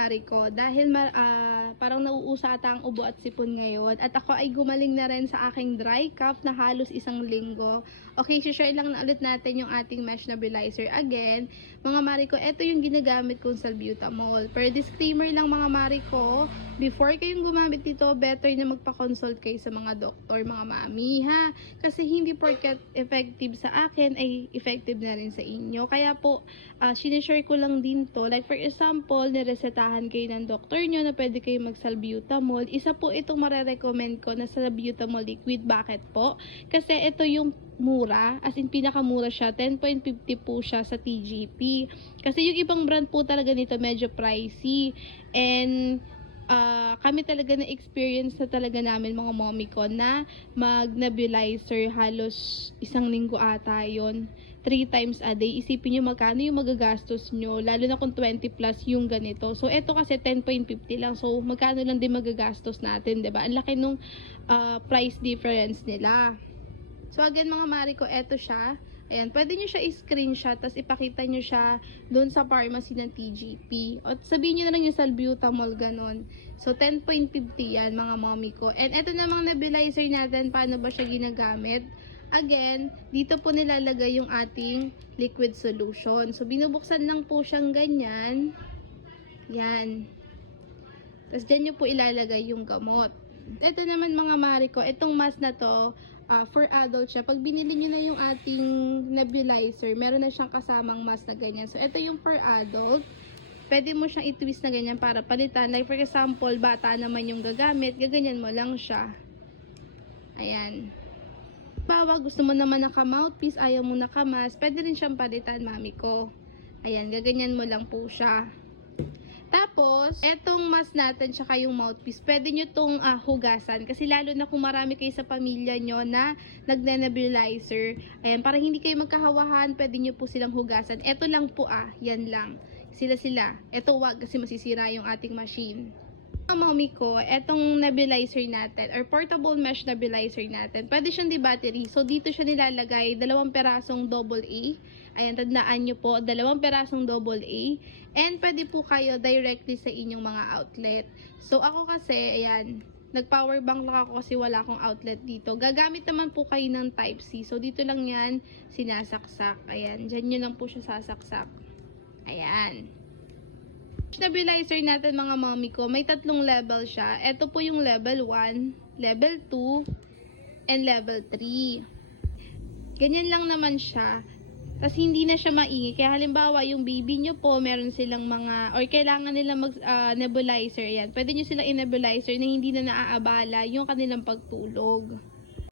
mari ko, dahil parang nauusata ang ubo at sipon ngayon, at ako ay gumaling na rin sa aking dry cough na halos isang linggo. Okay, share lang na ulit natin yung ating mesh nebulizer again. Mga mari ko, ito yung ginagamit kong salbutamol. Per disclaimer lang mga mari ko, before kayong gumamit dito, better na magpa-consult kayo sa mga doktor, mga mami, ha? Kasi hindi porket effective sa akin ay effective na rin sa inyo. Kaya po, sinishare ko lang din to. Like for example, niresetahan kayo ng doktor nyo na pwede kayo mag-salbutamol. Isa po itong marerecommend ko na salbutamol liquid. Bakit po? Kasi ito yung mura, as in pinakamura siya, 10.50 po siya sa TGP. Kasi yung ibang brand po talaga nito medyo pricey. And kami talaga na experience na talaga namin mga mommy ko na mag-nebulizer halos isang linggo ata yon, 3 times a day. Isipin nyo magkano yung magagastos nyo, lalo na kung 20 plus yung ganito. So eto kasi 10.50 lang, so magkano lang din magagastos natin, 'di ba? Ang laki nung price difference nila. So again mga mari ko, eto siya. Ayan, pwede nyo siya i-screenshot, tapos ipakita nyo siya doon sa pharmacy ng TGP. O sabihin nyo na lang yung salbutamol, ganun. So 10.50 yan mga mommy ko. And eto namang nebulizer natin, paano ba siya ginagamit? Again, dito po nilalagay yung ating liquid solution. So binubuksan lang po siyang ganyan. Yan. Tapos dyan nyo po ilalagay yung gamot. Ito naman mga mari ko, itong mask na to, for adult siya. Pag binili nyo na yung ating nebulizer, meron na siyang kasamang mask na ganyan. So, ito yung for adult. Pwede mo siyang i-twist na ganyan para palitan. Like, for example, bata naman yung gagamit, gaganyan mo lang siya. Ayan. Bawa, gusto mo naman naka-mouthpiece, ayaw mo naka-mask, pwede rin siyang palitan, mami ko. Ayan, gaganyan mo lang po siya. Tapos, etong mask natin, tsaka yung mouthpiece, pwede nyo tong hugasan. Kasi lalo na kung marami kayo sa pamilya nyo na nagne-nebulizer. Ayan, para hindi kayo magkahawahan, pwede nyo po silang hugasan. Eto lang po yan lang. Sila. Eto wag kasi masisira yung ating machine. Mommy ko, etong nebulizer natin, or portable mesh nebulizer natin, pwede siyang di-battery. So, dito siya nilalagay, 2 perasong AA. Ayan, tandaan nyo po, 2 perasong AA. And pwede po kayo directly sa inyong mga outlet. So, ako kasi, ayan, nag-power bank lang ako kasi wala akong outlet dito. Gagamit naman po kayo ng Type-C. So, dito lang yan sinasaksak. Ayan, dyan nyo lang po siya sasaksak. Ayan. Nebulizer natin mga mommy ko, may 3 level siya. Ito po yung level 1, level 2, and level 3. Ganyan lang naman siya. Tapos hindi na siya maingay. Kaya halimbawa yung baby nyo po, meron silang mga, or kailangan nilang mag-nebulizer. Yan. Pwede nyo silang i-nebulizer na hindi na naaabala yung kanilang pagtulog.